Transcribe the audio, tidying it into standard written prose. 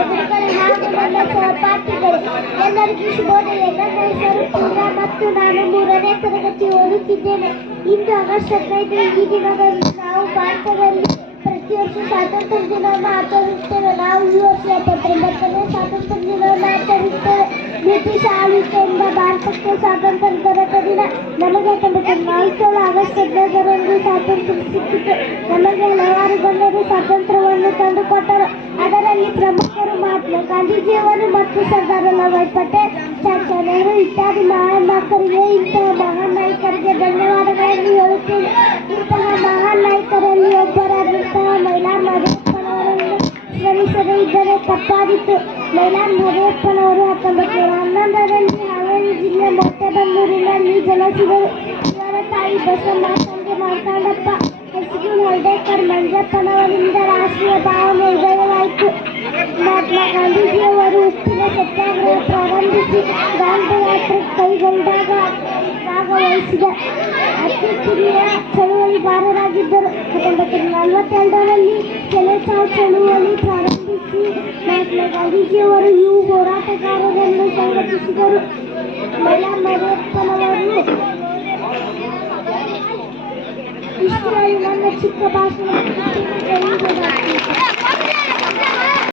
ಎದುರುಗಡೆ ಹಾಗೂ ನನ್ನ ಸಹಪಾಠಿಗಳು ಎಲ್ಲರಿಗೂ ಶುಭೋದಯ. ನನ್ನ ಹೆಸರು ಪೂರ್ಣ ಮತ್ತು ನಾನು 3ನೇ ತರಗತಿ ಓದುತ್ತಿದ್ದೇನೆ. ಇಂದು ಆಗಸ್ಟ್ 15 ಈ ದಿನದಂದು ನಾವು ಭಾರತದಲ್ಲಿ ಪ್ರತಿ ವರ್ಷ ಸ್ವಾತಂತ್ರ್ಯ ದಿನವನ್ನು ಆಚರಿಸುತ್ತೇವೆ. ನಾವು ಈ ವರ್ಷ 79ನೇ ಸ್ವಾತಂತ್ರ್ಯ ದಿನವನ್ನು ಆಚರಿಸುತ್ತೇವೆ. ಬ್ರಿಟಿಷ್ ಆಳ್ವಿಕೆಯಿಂದ ಭಾರತಕ್ಕೆ ಸ್ವಾತಂತ್ರ್ಯ ದೊರೆತ ದಿನ. ನಮಗೆ 1944 ಆಗಸ್ಟ್ 15ರಂದು ಸ್ವಾತಂತ್ರ್ಯ ಸಿಕ್ಕಿತು. ನಮಗೆ ಹಲವಾರು ಗಣ್ಯರು ಸ್ವಾತಂತ್ರ್ಯವನ್ನು ತಂದುಕೊಟ್ಟರು. ಅದರಲ್ಲಿ ಪ್ರಮುಖರು ಮಹಾತ್ಮ ಗಾಂಧೀಜಿಯವರು ಮತ್ತು ಸರ್ದಾರ್ ವಲ್ಲಭಾಯ್ ಪಟೇಲ್, ಚಾಚಾ ನೆಹರು ಇತ್ಯಾದಿ ಮಹಾನ್ ನಾಯಕರಿಗೆ ಇಂತಹ ಮಹಾನ್ ನಾಯಕರಿಗೆ ಧನ್ಯವಾದಗಳನ್ನು ಹೇಳುತ್ತೇನೆ. ಇಂತಹ ಮಹಾನ್ ನಾಯಕರಲ್ಲಿ ಒಬ್ಬರಾದಂತಹ ಮೈಲಾರ್ ಮಹದೇವಪ್ಪನವರನ್ನು ಸ್ಮರಿಸದೇ ಇದ್ದರೆ ತಪ್ಪಾದಿತ್ತು. ಮೈಲಾರ್ ಮಹದೇವಪ್ಪನವರು 1911ರಲ್ಲಿ ಹಾವೇರಿ ಜಿಲ್ಲೆ ಮೊಟ್ಟೆಬೆನ್ನೂರಿನಲ್ಲಿ ಜನಿಸಿದರು. ಇವರ ತಾಯಿ ಬಸಮ್ಮ, ತಂದೆ ಮಾರ್ತಾಂಡಪ್ಪ. ಹೈಸ್ಕೂಲ್ ಹಳ್ದೇಕರ್ ಮಂಜಪ್ಪನವರಿಂದ ರಾಷ್ಟ್ರೀಯ ಭಾವನೆ ಉದಯವಾಯಿತು. ಮಹಾತ್ಮ ಗಾಂಧೀಜಿಯವರು ಉಪ್ಪಿನ ಸತ್ಯಾಗ್ರಹ ಪ್ರಾರಂಭಿಸಿ ಗಾಂಧಿ ಯಾತ್ರೆ ಕೈಗೊಂಡಾಗ ಭಾಗವಹಿಸಿದ ಅತ್ಯುತ್ತಮ ಚಳುವಳಿಗಾರರಾಗಿದ್ದರು. 1942ರಲ್ಲಿ ಸೆಲೆಸಾವ್ ಚಳುವಳಿ ಪ್ರಾರಂಭಿಸಿ ಮಹಾತ್ಮ ಗಾಂಧೀಜಿಯವರು ಇವು ಹೋರಾಟಗಾರರನ್ನು ಸಂಘಟಿಸಿದರು. ಮೈಲಾರ್ ಮಹದೇವಪ್ಪನವರು ಇಷ್ಟು ನನ್ನ ಚಿಕ್ಕ ಭಾಷಣ